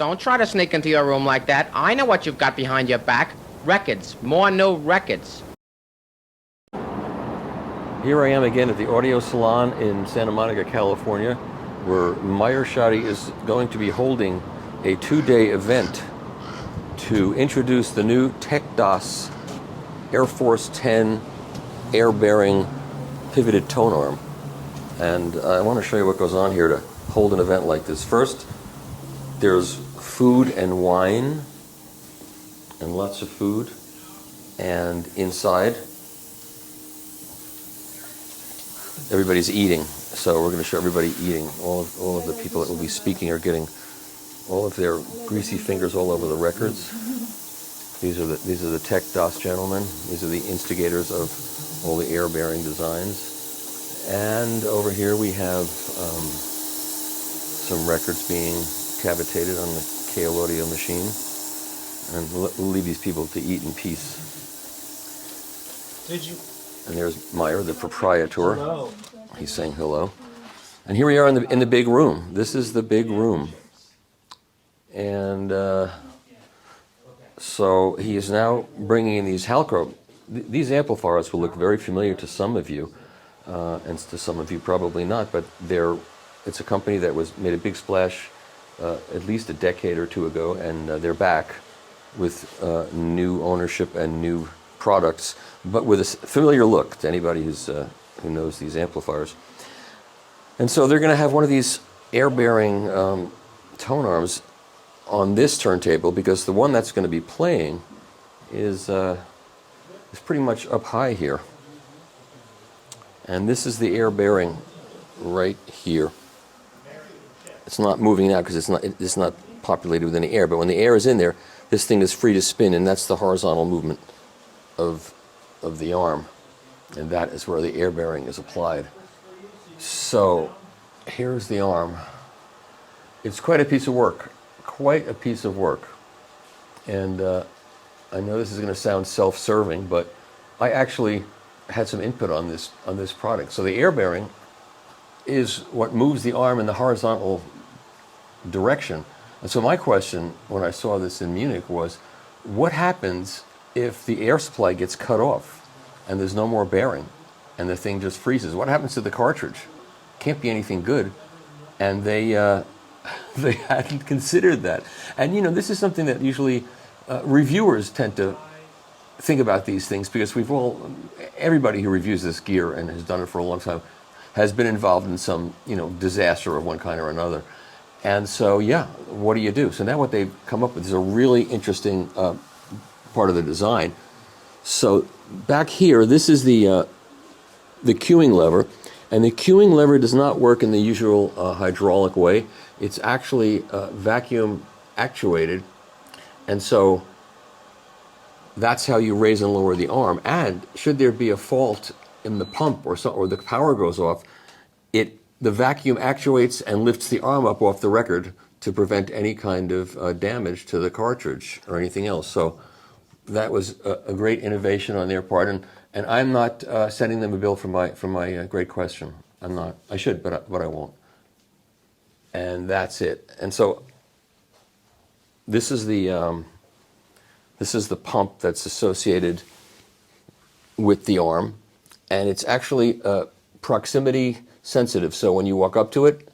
Don't try to sneak into your room like that. I know what you've got behind your back. Records. More new records. Here I am again at the Audio Salon in Santa Monica, California, where Maier Shadi is going to be holding a 2-day event to introduce the new TechDAS Air Force 10 air-bearing pivoted Tonearm. And I want to show you what goes on here to hold an event like this. First, there's food and wine, and lots of food. And inside, everybody's eating. So we're going to show everybody eating. All of the people that will be speaking are getting all of their greasy fingers all over the records. These are the TechDAS gentlemen. These are the instigators of all the air-bearing designs. And over here we have some records being cavitated on the Dynaudio machine. And we'll leave these people to eat in peace. And there's Maier, the proprietor. Hello. He's saying hello. And here we are in the big room. This is the big room. And so he is now bringing in these Halcro. These amplifiers will look very familiar to some of you, and to some of you probably not, but it's a company that made a big splash at least a decade or two ago, and they're back with new ownership and new products, but with a familiar look to anybody who knows these amplifiers. And so they're going to have one of these air-bearing Tonearms on this turntable, because the one that's going to be playing is pretty much up high here. And this is the air-bearing right here. It's not moving now because it's not populated with any air, but when the air is in there, this thing is free to spin, and that's the horizontal movement of the arm, and that is where the air bearing is applied. So here's the arm. It's quite a piece of work, and I know this is going to sound self-serving, but I actually had some input on this product. So the air bearing is what moves the arm in the horizontal direction. And so my question when I saw this in Munich was, what happens if the air supply gets cut off and there's no more bearing and the thing just freezes? What happens to the cartridge? Can't be anything good. And they hadn't considered that. And this is something that usually reviewers tend to think about these things, because everybody who reviews this gear and has done it for a long time has been involved in some disaster of one kind or another. And so, what do you do? So now what they've come up with is a really interesting part of the design. So back here, this is the cueing lever, and the cueing lever does not work in the usual hydraulic way. It's actually vacuum actuated, and so that's how you raise and lower the arm. And should there be a fault in the pump or the power goes off, the vacuum actuates and lifts the arm up off the record to prevent any kind of damage to the cartridge or anything else. So that was a great innovation on their part, and I'm not sending them a bill for my great question. I'm not. I should, but I won't. And that's it. And so this is the pump that's associated with the arm, and it's actually proximity sensitive. So when you walk up to it,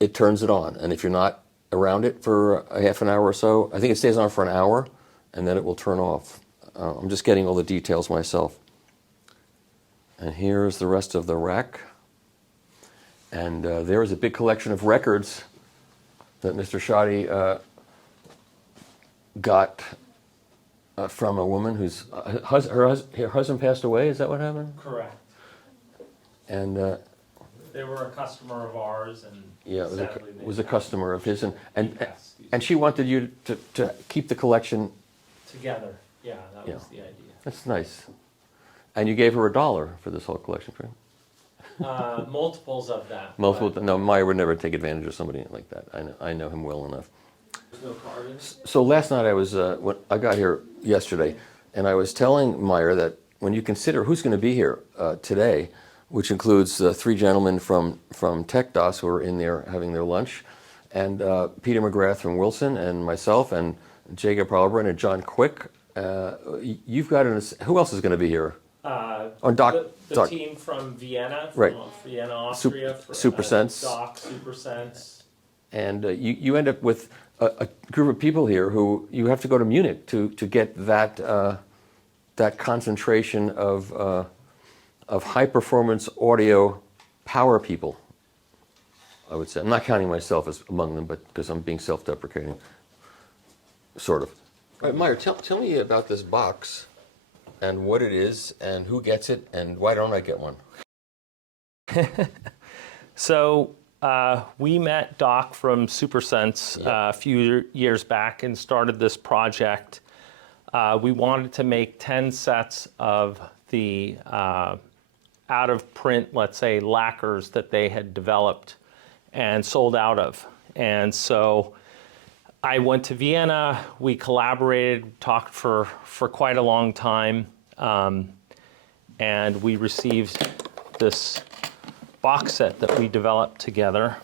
it turns it on. And if you're not around it for a half an hour or so, I think it stays on for an hour, and then it will turn off. I'm just getting all the details myself. And here's the rest of the rack. And there is a big collection of records that Mr. Shadi got from a woman whose her husband passed away. Is that what happened? Correct. And they were a customer of ours, and it was a customer of his, and she wanted you to keep the collection together. Yeah, that was the idea. That's nice. And you gave her $1 for this whole collection, right? Multiples of that. No, Maier would never take advantage of somebody like that. I know him well enough. There's no card in it? So last night when I got here yesterday, and I was telling Maier that when you consider who's going to be here today, which includes 3 gentlemen from TechDAS who are in there having their lunch, and Peter McGrath from Wilson, and myself, and Jacob Heilbrunn and John Quick. You've got who else is going to be here? The team from Vienna, Vienna, Austria, SuperSense. Doc, SuperSense. And you end up with a group of people here who you have to go to Munich to get that concentration of high performance audio power people. I would say I'm not counting myself as among them, but because I'm being self-deprecating, sort of. All right, Maier, tell me about this box and what it is and who gets it and why don't I get one? So we met Doc from SuperSense a few years back and started this project. We wanted to make 10 sets of the out of print, let's say, lacquers that they had developed and sold out of. And so I went to Vienna, we collaborated, talked for quite a long time, and we received this box set that we developed together.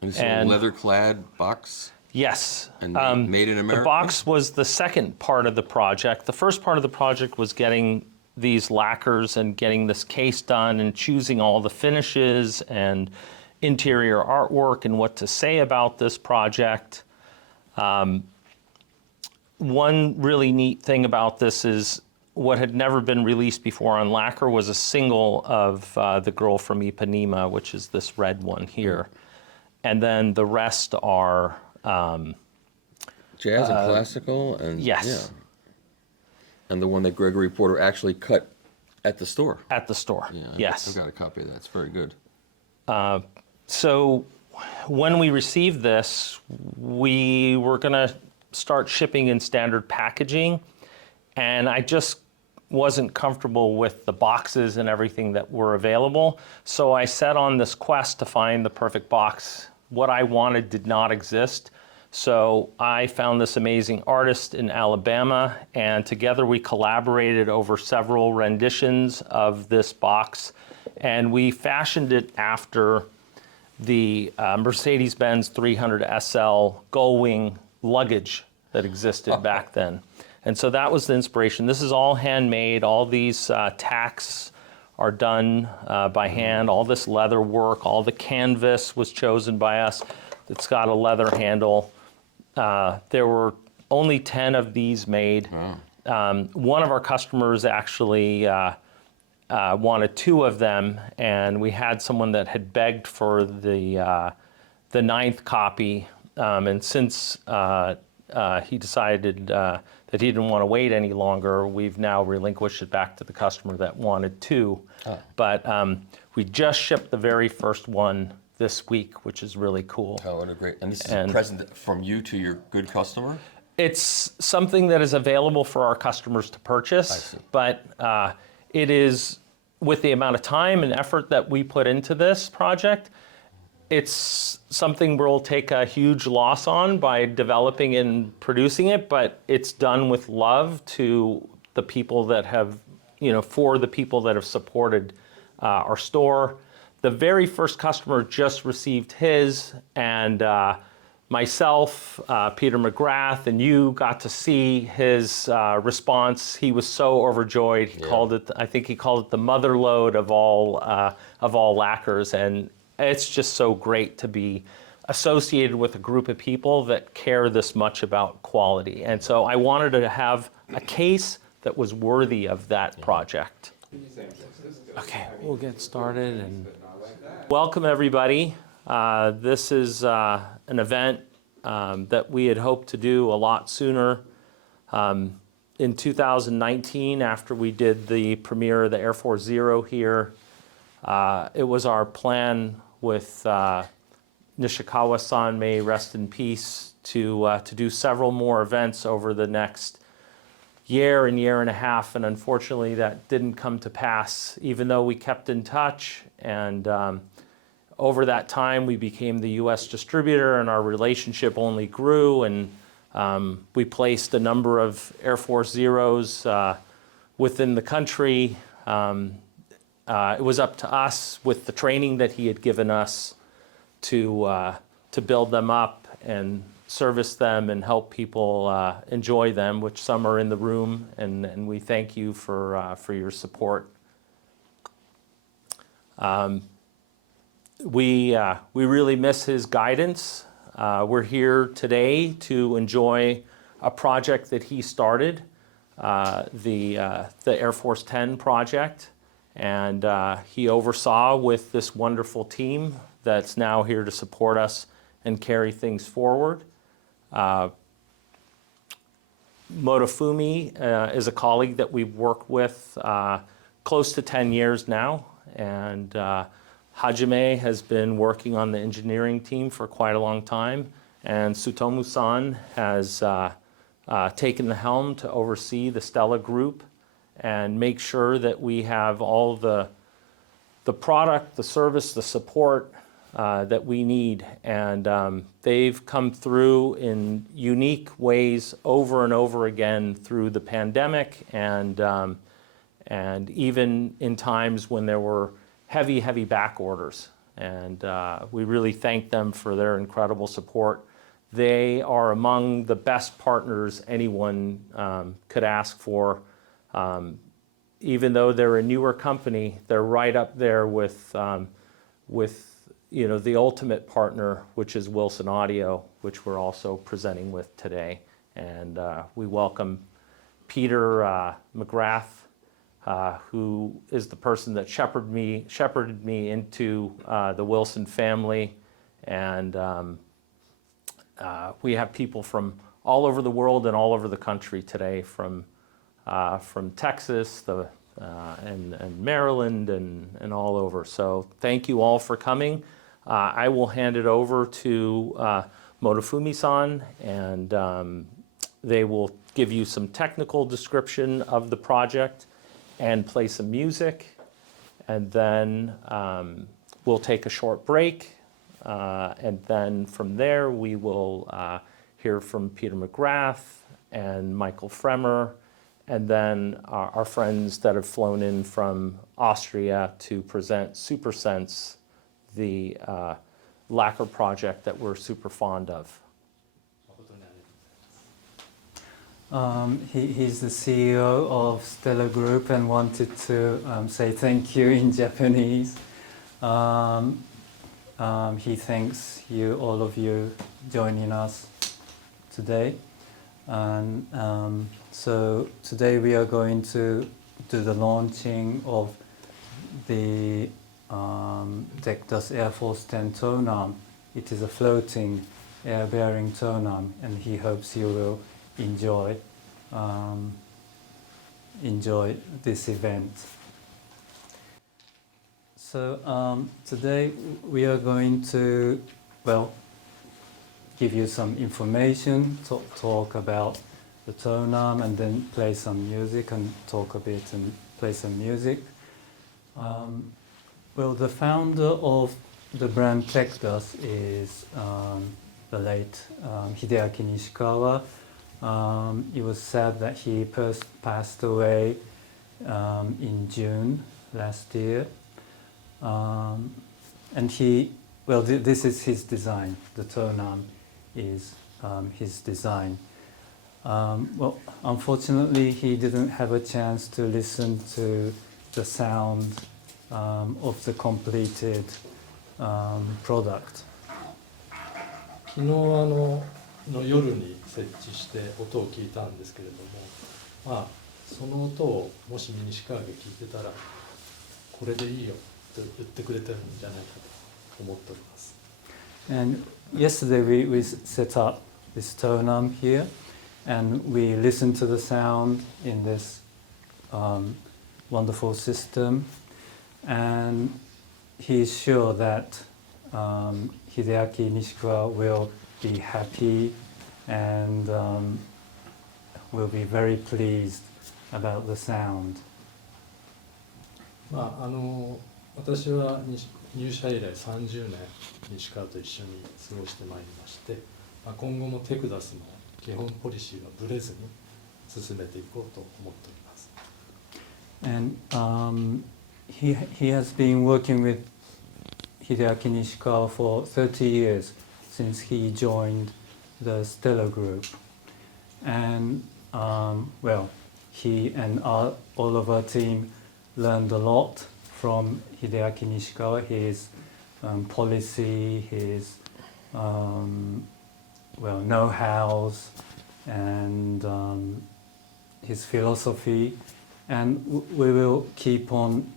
This is a leather-clad box? Yes. And made in America? The box was the second part of the project. The first part of the project was getting these lacquers and getting this case done and choosing all the finishes and interior artwork and what to say about this project. One really neat thing about this is what had never been released before on lacquer was a single of The Girl from Ipanema, which is this red one here. And then the rest are jazz and classical, and yes. Yeah. And the one that Gregory Porter actually cut at the store. At the store, Yeah, yes. I've got a copy of that. It's very good. So when we received this, we were going to start shipping in standard packaging, and I just wasn't comfortable with the boxes and everything that were available. So I set on this quest to find the perfect box. What I wanted did not exist. So I found this amazing artist in Alabama, and together we collaborated over several renditions of this box, and we fashioned it after the Mercedes-Benz 300 SL Gullwing luggage that existed back then. And so that was the inspiration. This is all handmade. All these tacks are done by hand. All this leather work, all the canvas was chosen by us. It's got a leather handle. There were only 10 of these made. Wow. One of our customers actually wanted 2 of them, and we had someone that had begged for the 9th copy, and since he decided that he didn't want to wait any longer, we've now relinquished it back to the customer that wanted 2. But we just shipped the very first one this week, which is really cool. Oh, what a great, and this is a present from you to your good customer? It's something that is available for our customers to purchase, but it is, with the amount of time and effort that we put into this project, it's something we'll take a huge loss on by developing and producing it, but it's done with love to the people that have, for the people that have supported our store. The very first customer just received his, and myself, Peter McGrath, and you got to see his response. He was so overjoyed. He called it, I think he called it the mother lode of all lacquers, and it's just so great to be associated with a group of people that care this much about quality. And so I wanted to have a case that was worthy of that project. Okay, we'll get started. And welcome, everybody. This is an event that we had hoped to do a lot sooner. In 2019, after we did the premiere of the Air Force Zero here, it was our plan with Nishikawa-san, may rest in peace, to do several more events over the next year and a half, and unfortunately that didn't come to pass, even though we kept in touch. And over that time we became the US distributor, and our relationship only grew, and we placed a number of Air Force Zeros within the country. it was up to us with the training that he had given us to build them up and service them and help people enjoy them, which some are in the room, and we thank you for your support. We really miss his guidance. We're here today to enjoy a project that he started, the Air Force 10 project, and he oversaw with this wonderful team that's now here to support us and carry things forward. Motofumi is a colleague that we've worked with close to 10 years now, and Hajime has been working on the engineering team for quite a long time, and Tsutomu-san has taken the helm to oversee the Stella group and make sure that we have all the product, the service, the support that we need. And they've come through in unique ways over and over again through the pandemic, and even in times when there were heavy back orders. And we really thank them for their incredible support. They are among the best partners anyone could ask for. Even though they're a newer company, they're right up there with the ultimate partner, which is Wilson Audio, which we're also presenting with today. And we welcome Peter McGrath, who is the person that shepherded me into the Wilson family. And we have people from all over the world and all over the country today, from Texas and Maryland and all over. So thank you all for coming. I will hand it over to Motofumi-san, and they will give you some technical description of the project and play some music. And then we'll take a short break. And then from there, we will hear from Peter McGrath and Michael Fremer, and then our friends that have flown in from Austria to present SuperSense, the lacquer project that we're super fond of. He's the CEO of Stella Group and wanted to say thank you in Japanese. He thanks you, all of you, joining us today. And so today we are going to do the launching of the TechDAS Air Force 10 Tonearm. It is a floating air-bearing Tonearm, and he hopes you will enjoy this event. So today we are going to, give you some information, talk about the Tonearm, and then play some music and talk a bit and play some music. The founder of the brand TechDAS is the late Hideaki Nishikawa. It was sad that he passed away in June last year. And this is his design. The Tonearm is his design. Unfortunately, he didn't have a chance to listen to the sound of the completed product. 昨日の夜に設置して音を聞いたんですけれども、その音をもし西川が聞いてたらこれでいいよと言ってくれてるんじゃないかと思っております。And yesterday we set up this Tonearm here, and we listened to the sound in this wonderful system, and he's sure that Hideaki Nishikawa will be happy and will be very pleased about the sound. 私は入社以来30年西川と一緒に過ごしてまいりまして、今後もテクダスの基本ポリシーはぶれずに進めていこうと思っております。And he has been working with Hideaki Nishikawa for 30 years since he joined the Stella group. And well, he and all of our team learned a lot from Hideaki Nishikawa, his policy, his well, know-hows, and his philosophy, and we will keep on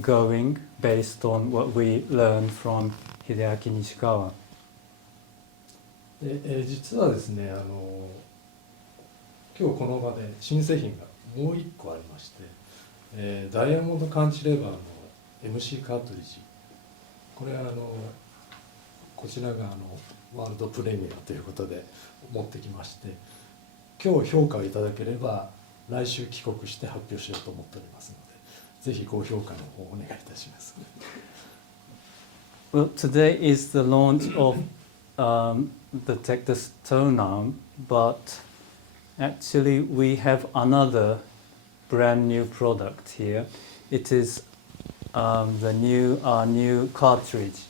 going based on what we learned from Hideaki Nishikawa. 実はですね、今日この場で新製品がもう一個ありまして、ダイヤモンド感知レバーの MC カートリッジ、これはこちらがワールドプレミアということで持ってきまして、今日評価をいただければ来週帰国して発表しようと思っておりますので、ぜひ高評価の方をお願いいたします。Well, today is the launch of the TechDAS Tonearm, but actually we have another brand new product here. It is our new cartridge,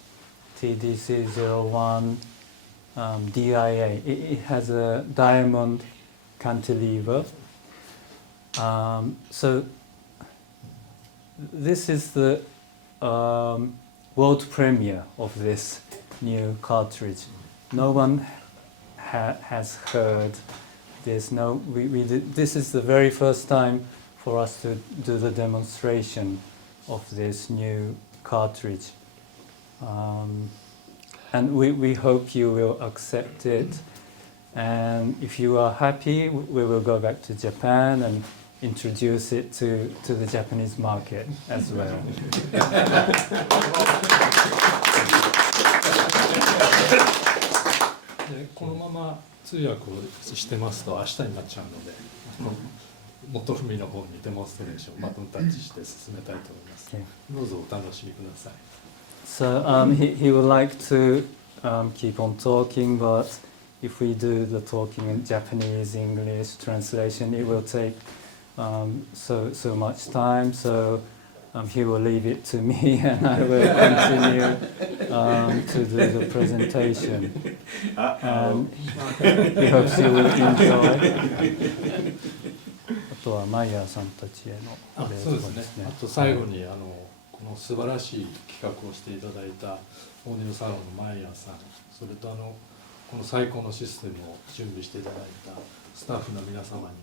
TDC01 DIA. It has a diamond cantilever. So this is the world premiere of this new cartridge. No one has heard this. No, we did, this is the very first time for us to do the demonstration of this new cartridge. And we hope you will accept it. And if you are happy, we will go back to Japan and introduce it to the Japanese market as well. でこのまま通訳をしてますと明日になっちゃうので、元文の方にデモンストレーションをバトンタッチして進めたいと思います。どうぞお楽しみください。So he would like to keep on talking, but if we do the talking in Japanese, English translation, it will take so much time. So he will leave it to me, and I will continue to do the presentation. And he hopes you will enjoy. あとはマイヤーさんたちへのそうですね。あと最後にこの素晴らしい企画をしていただいたオーディオサロンのマイヤーさん、それとこの最高のシステムを準備していただいたスタッフの皆様に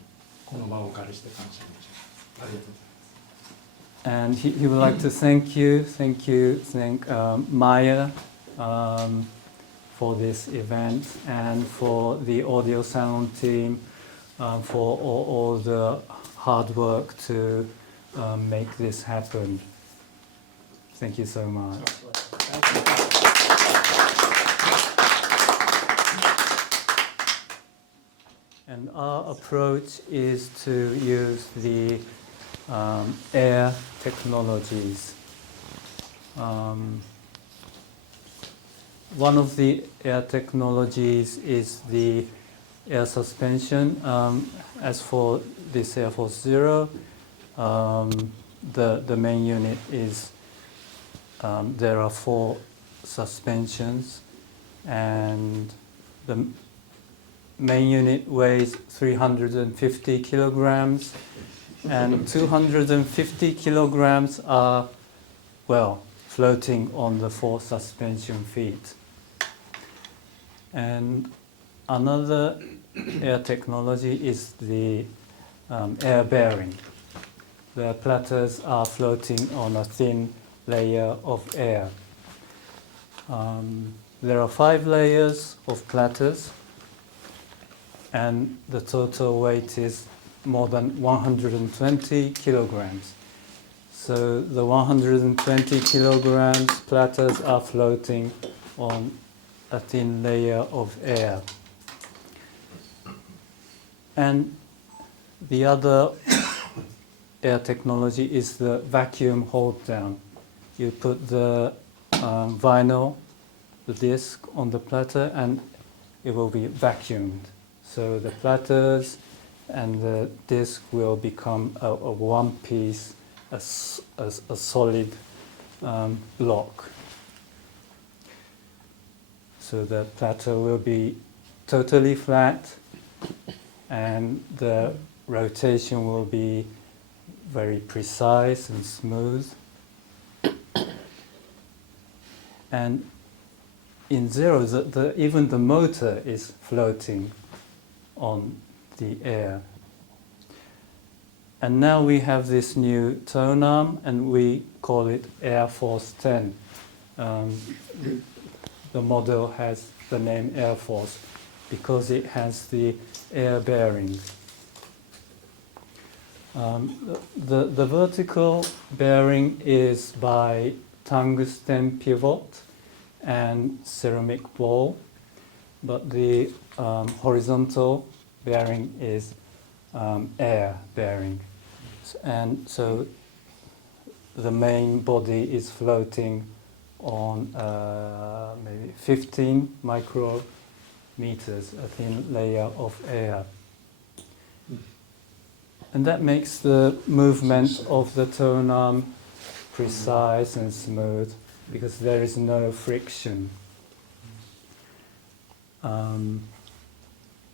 この場をお借りして感謝申します。ありがとうございます。And he would like to thank Maier for this event, and for the audio salon team for all the hard work to make this happen. Thank you so much. And our approach is to use the air technologies. One of the air technologies is the air suspension. As for this Air Force Zero, the main unit is there are 4 suspensions, and the main unit weighs 350 kilograms, and 250 kilograms are, well, floating on the 4 suspension feet. And another air technology is the air bearing. The platters are floating on a thin layer of air. There are 5 layers of platters, and the total weight is more than 120 kilograms. So the 120 kilograms platters are floating on a thin layer of air. And the other air technology is the vacuum hold down. You put the vinyl, the disc on the platter, and it will be vacuumed. So the platters and the disc will become a one piece a solid block. So the plateau will be totally flat, and the rotation will be very precise and smooth. And in zero, even the motor is floating on the air. And now we have this new Tonearm, and we call it Air Force 10. The model has the name Air Force because it has the air bearing. The vertical bearing is by tungsten pivot and ceramic ball, but the horizontal bearing is air bearing. And so the main body is floating on maybe 15 micrometers, a thin layer of air. And that makes the movement of the Tonearm precise and smooth because there is no friction.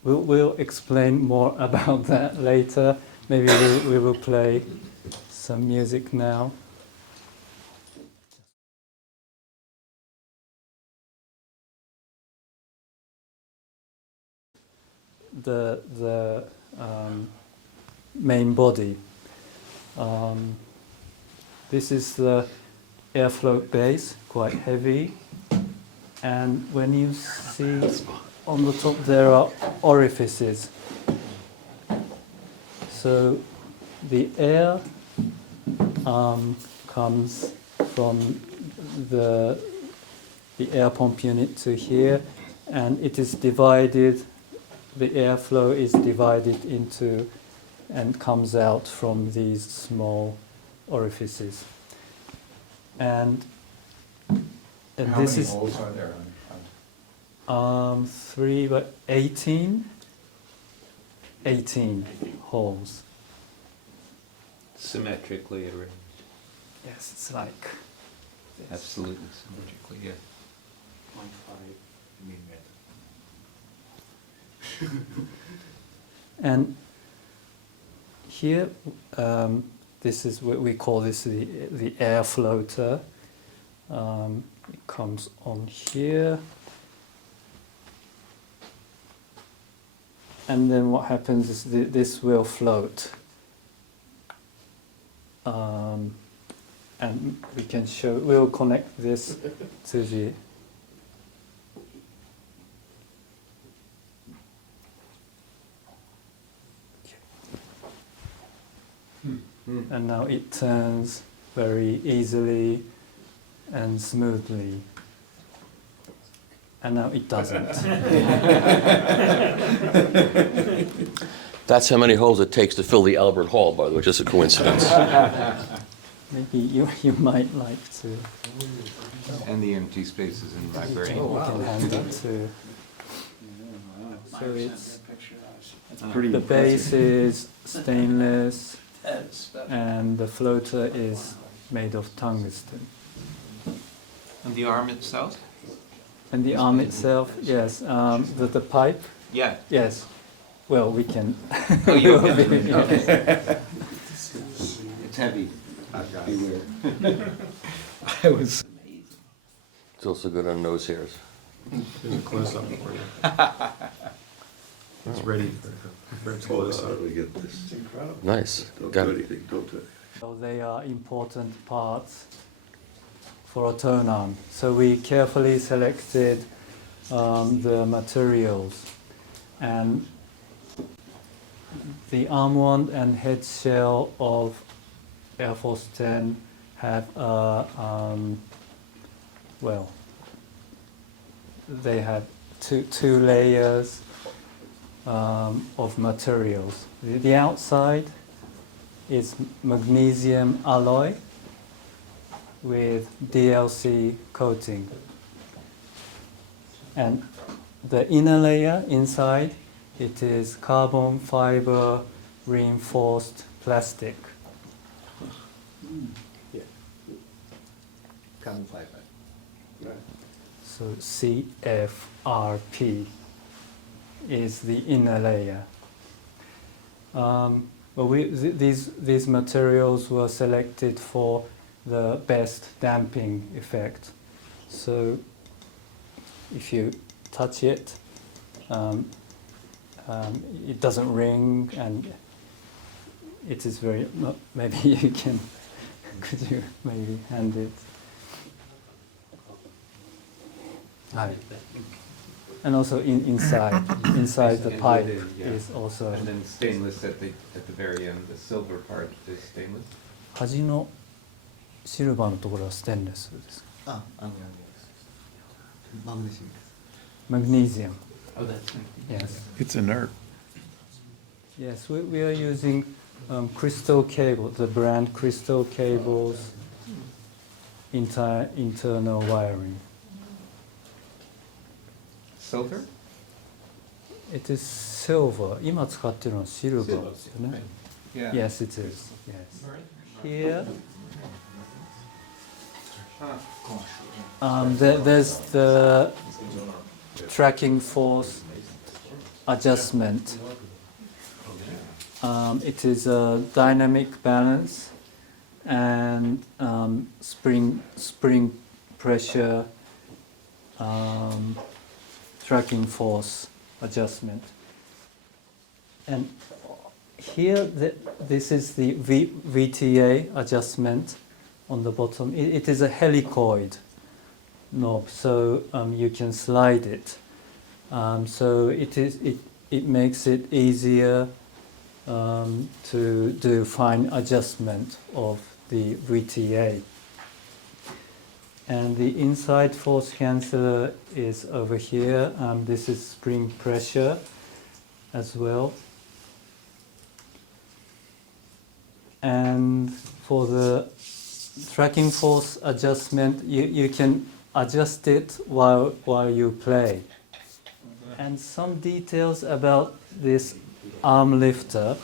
We'll explain more about that later. Maybe we will play some music now. The main body. This is the airfloat base, quite heavy. And when you see on the top there are orifices. So the air comes from the air pump unit to here, and it is divided, the airflow is divided into and comes out from these small orifices. And How this many is holes are there on the front? 3 by 18 holes. Symmetrically arranged. Yes, it's like this. Absolutely symmetrically, yeah. 0.5 millimeter. And here, this is what we call this the air floater. It comes on here. And then what happens is this will float. And we can show, we'll connect this to the and now it turns very easily and smoothly. And now it doesn't. That's how many holes it takes to fill the Albert Hall, by the way, just a coincidence. Maybe you might like to. And the empty spaces in my brain. You can hand it to. So it's the base is stainless, and the floater is made of tungsten. And the arm itself? And the arm itself, yes, the pipe, Yeah. yes. Well, we can. Oh, you we'll can. be- Okay. It's heavy. Beware. I was. It's also good on nose hairs. There's a close-up for you. It's ready for its close-up. we get this? It's incredible. Nice. Don't Got do it. anything, don't do anything. So they are important parts for a Tonearm. So we carefully selected the materials, and the arm wand and head shell of Air Force 10 have well, they have two layers of materials. The outside is magnesium alloy with DLC coating. And the inner layer inside, it is carbon fiber reinforced plastic. Yeah. Carbon fiber. Right. So CFRP is the inner layer. These materials were selected for the best damping effect. So if you touch it, it doesn't ring, and it is very. Maybe you can. Could you maybe hand it? Hi. And also inside the And pipe within, yeah. is also. And then stainless at the very end, the silver part is stainless. 端のシルバーのところはステンレスですか？マグネシウムです。Magnesium. Oh, that's. Yes. It's inert. Yes, we are using crystal cable, the brand crystal cables, internal wiring. Silver? It is silver. 今使ってるのはシルバーですよね。Yeah. Yes, it is. Yes. Here, there's the tracking force adjustment. It is a dynamic balance and spring pressure tracking force adjustment. And here, this is the VTA adjustment on the bottom. It is a helicoid knob, so you can slide it. So it makes it easier to do fine adjustment of the VTA. And the inside force canceller is over here. This is spring pressure as well. And for the tracking force adjustment, you can adjust it while you play. And some details about this arm lifter.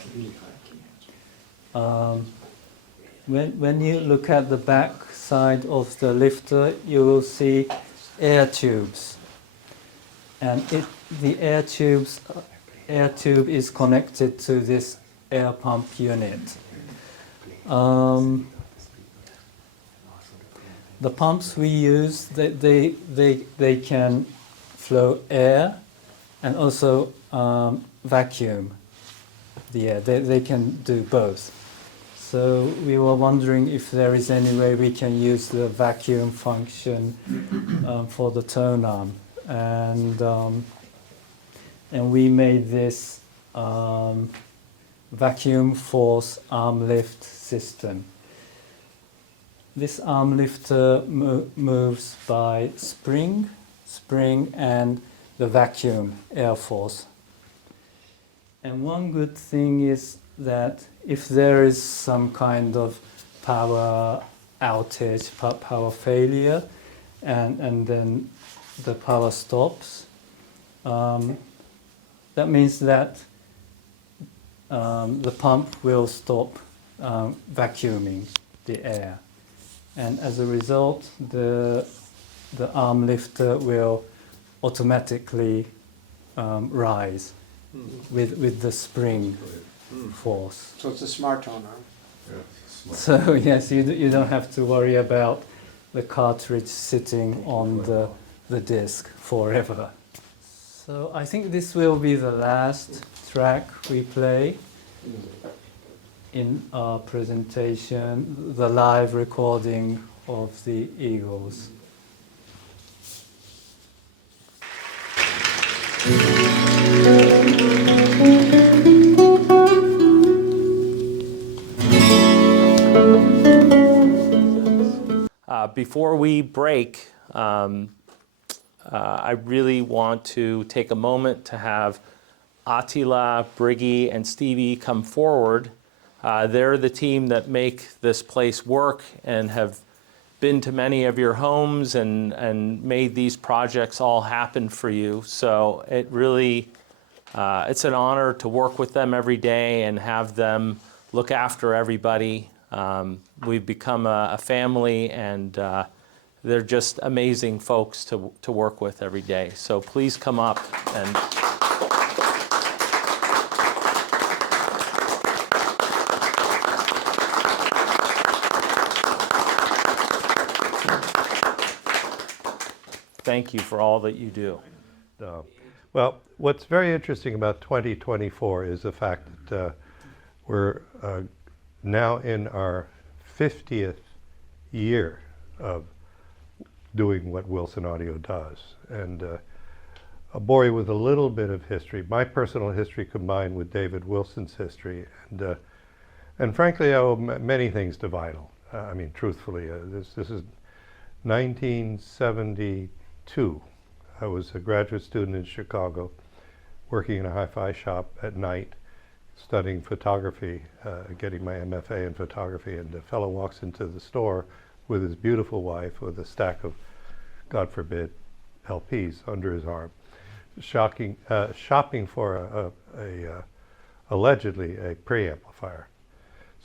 When you look at the back side of the lifter, you will see air tubes. And the air tube is connected to this air pump unit. The pumps we use, they can flow air and also vacuum the air. They can do both. So we were wondering if there is any way we can use the vacuum function for the Tonearm, and we made this vacuum force arm lift system. This arm lifter moves by spring and the vacuum air force. And one good thing is that if there is some kind of power outage, power failure, and then the power stops, that means that the pump will stop vacuuming the air. And as a result, the arm lifter will automatically rise with the spring force. So it's a smart Tonearm. So yes, you don't have to worry about the cartridge sitting on the disc forever. So I think this will be the last track we play in our presentation, the live recording of the Eagles. Before we break, I really want to take a moment to have Attila, Briggy, and Stevie come forward. They're the team that make this place work and have been to many of your homes and made these projects all happen for you. So it really, it's an honor to work with them every day and have them look after everybody. We've become a family, and they're just amazing folks to work with every day. So please come up and. Thank you for all that you do. Well, what's very interesting about 2024 is the fact that we're now in our 50th year of doing what Wilson Audio does. And I'll bore you with a little bit of history, my personal history combined with David Wilson's history. And frankly, I owe many things to vinyl. I mean, truthfully, this is 1972. I was a graduate student in Chicago, working in a hi-fi shop at night, studying photography, getting my MFA in photography, and a fellow walks into the store with his beautiful wife with a stack of, God forbid, LPs under his arm, shopping for allegedly a preamplifier.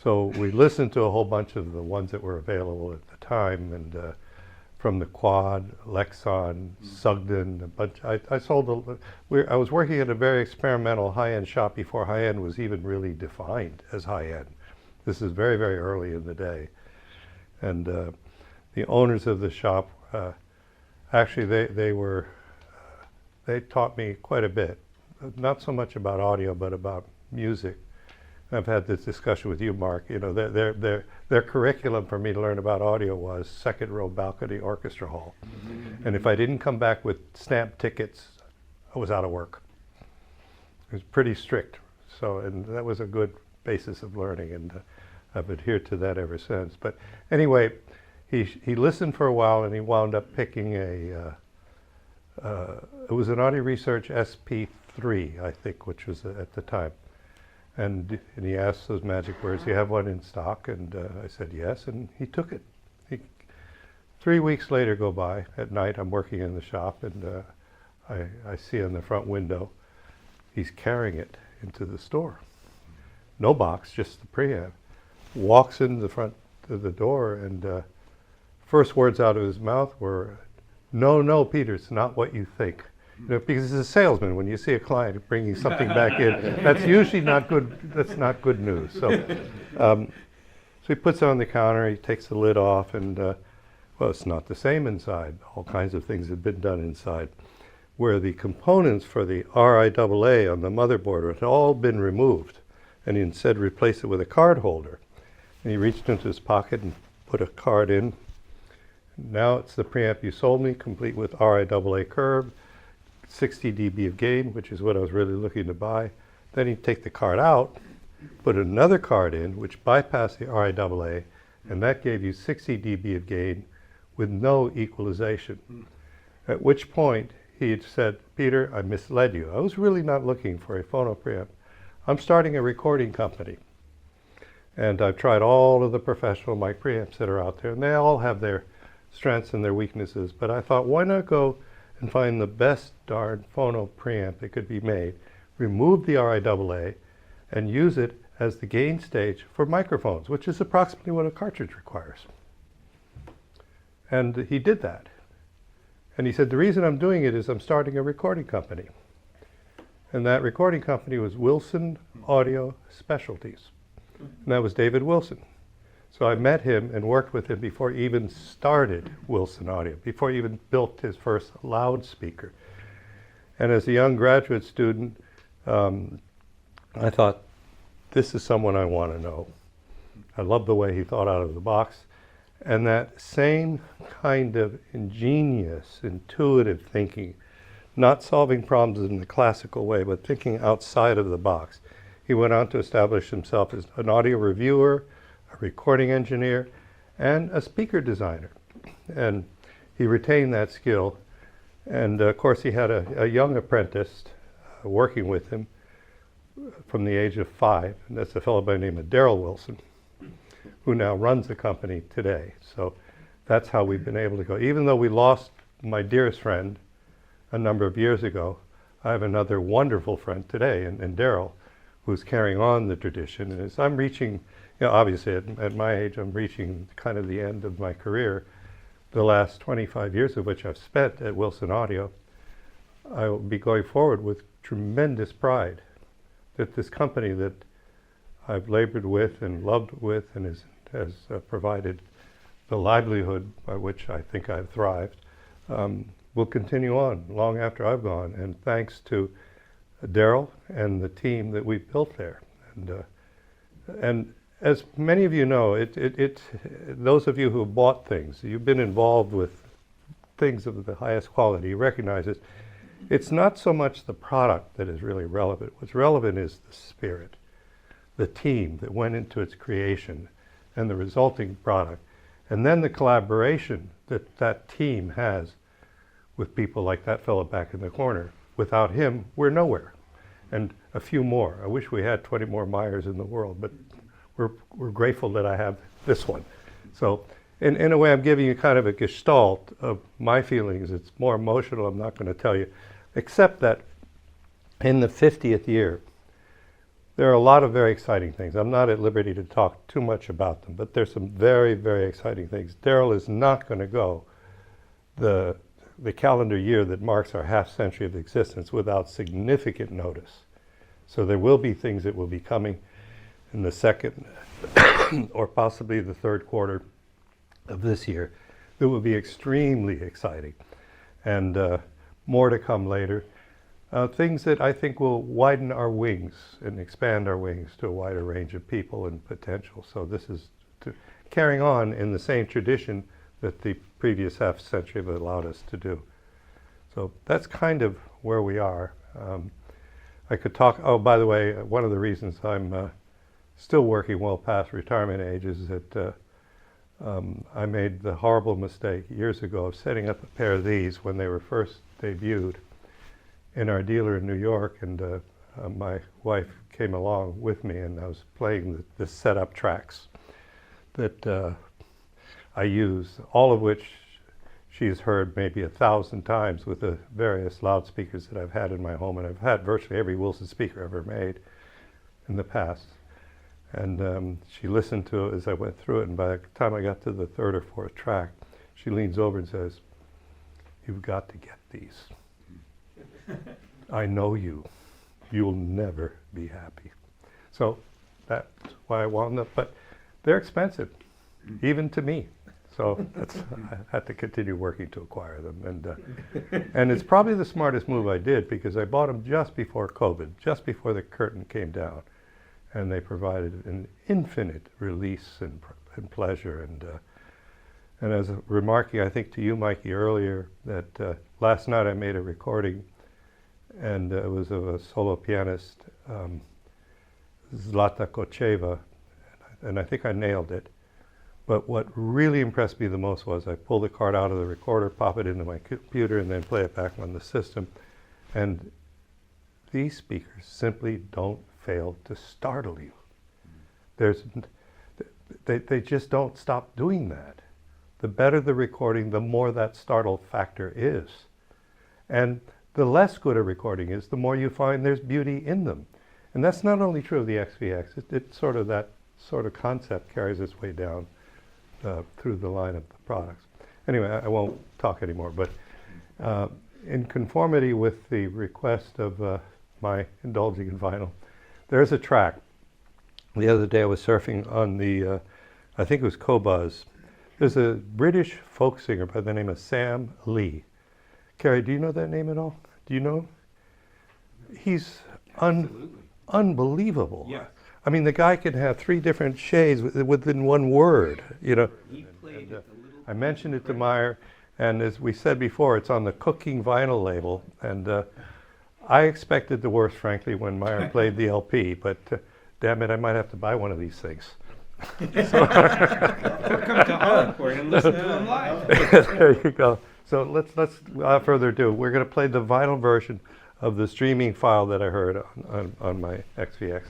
So we listened to a whole bunch of the ones that were available at the time, and from the Quad, Lexon, Sugden, a bunch. I sold. I was working at a very experimental high-end shop before high-end was even really defined as high-end. This is very, very early in the day, and the owners of the shop actually they taught me quite a bit, not so much about audio but about music. I've had this discussion with you, Mark. You know, their curriculum for me to learn about audio was second row balcony orchestra hall. And if I didn't come back with stamp tickets, I was out of work. It was pretty strict. So, and that was a good basis of learning, and I've adhered to that ever since. But anyway, he listened for a while, and he wound up picking it was an Audio Research SP3, I think, which was at the time. And he asked those magic words, "Do you have one in stock?" And I said yes, and he took it. 3 weeks later go by. At night, I'm working in the shop, and I see in the front window, he's carrying it into the store. No box, just the preamp. Walks in the front of the door, and first words out of his mouth were, no, Peter, it's not what you think." You know, because as a salesman, when you see a client bringing something back in, that's usually not good. That's not good news. So, so he puts it on the counter. He takes the lid off, and well, it's not the same inside. All kinds of things have been done inside, where the components for the RIAA on the motherboard had all been removed, and he instead replaced it with a card holder. And he reached into his pocket and put a card in. Now it's the preamp you sold me, complete with RIAA curve. 60 dB of gain, which is what I was really looking to buy. Then he'd take the card out, put another card in, which bypassed the RIAA, and that gave you 60 dB of gain with no equalization. At which point he had said, "Peter, I misled you. I was really not looking for a phono preamp. I'm starting a recording company. And I've tried all of the professional mic preamps that are out there, and they all have their strengths and their weaknesses. But I thought, why not go and find the best darn phono preamp that could be made, remove the RIAA, and use it as the gain stage for microphones, which is approximately what a cartridge requires." And he did that. And he said, "The reason I'm doing it is I'm starting a recording company." And that recording company was Wilson Audio Specialties. And that was David Wilson. So I met him and worked with him before he even started Wilson Audio, before he even built his first loudspeaker. And as a young graduate student, I thought, this is someone I want to know. I love the way he thought out of the box. And that same kind of ingenious, intuitive thinking, not solving problems in the classical way, but thinking outside of the box. He went on to establish himself as an audio reviewer, a recording engineer, and a speaker designer. And he retained that skill. And of course, he had a young apprentice working with him from the age of 5. And that's a fellow by the name of Daryl Wilson, who now runs the company today. So that's how we've been able to go. Even though we lost my dearest friend a number of years ago, I have another wonderful friend today, and Daryl, who's carrying on the tradition. And as I'm reaching obviously at my age, I'm reaching kind of the end of my career, the last 25 years of which I've spent at Wilson Audio. I will be going forward with tremendous pride that this company that I've labored with and loved with and has provided the livelihood by which I think I've thrived, will continue on long after I've gone. And thanks to Daryl and the team that we've built there. And as many of you know, those of you who have bought things, you've been involved with things of the highest quality, you recognize it. It's not so much the product that is really relevant. What's relevant is the spirit, the team that went into its creation and the resulting product. And then the collaboration that that team has with people like that fellow back in the corner. Without him, we're nowhere. And a few more. I wish we had 20 more Maiers in the world, but we're grateful that I have this one. So in a way, I'm giving you kind of a gestalt of my feelings. It's more emotional, I'm not going to tell you. Except that in the 50th year, there are a lot of very exciting things. I'm not at liberty to talk too much about them, but there's some very, very exciting things. Daryl is not going to go the calendar year that marks our half century of existence without significant notice. So there will be things that will be coming in the second or possibly the third quarter of this year that will be extremely exciting. And more to come later. Things that I think will widen our wings and expand our wings to a wider range of people and potential. So this is carrying on in the same tradition that the previous half century have allowed us to do. So that's kind of where we are. I could talk, oh, by the way, one of the reasons I'm still working well past retirement age is that I made the horrible mistake years ago of setting up a pair of these when they were first debuted in our dealer in New York, and my wife came along with me, and I was playing the setup tracks that I use, all of which she's heard maybe 1,000 times with the various loudspeakers that I've had in my home, and I've had virtually every Wilson speaker ever made in the past. And she listened to it as I went through it, and by the time I got to the third or fourth track, she leans over and says, "You've got to get these. I know you. You'll never be happy." So that's why I wound up, but they're expensive, even to me. So I had to continue working to acquire them. And it's probably the smartest move I did, because I bought them just before COVID, just before the curtain came down. And they provided an infinite release and pleasure. And as remarking, I think to you, Mikey, earlier, that last night I made a recording, and it was of a solo pianist, Zlata Kocheva, and I think I nailed it. But what really impressed me the most was I pull the card out of the recorder, pop it into my computer, and then play it back on the system. And these speakers simply don't fail to startle you. They just don't stop doing that. The better the recording, the more that startle factor is. And the less good a recording is, the more you find there's beauty in them. And that's not only true of the XVX, that sort of concept carries its way down through the line of the products. Anyway, I won't talk anymore, but in conformity with the request of my indulging in vinyl, there's a track. The other day I was surfing on the, I think it was Qobuz. There's a British folk singer by the name of Sam Lee. Carrie, do you know that name at all? Do you know? He's unbelievable. Yeah. I mean, the guy can have 3 different shades within one word, you know. He played at the little I mentioned it to Maier, and as we said before, it's on the Cooking vinyl label, and I expected the worst, frankly, when Maier played the LP, but damn it, I might have to buy one of these things. Or come to Encore and listen to him live. There you go. So let's without further ado, we're going to play the vinyl version of the streaming file that I heard on my XVX.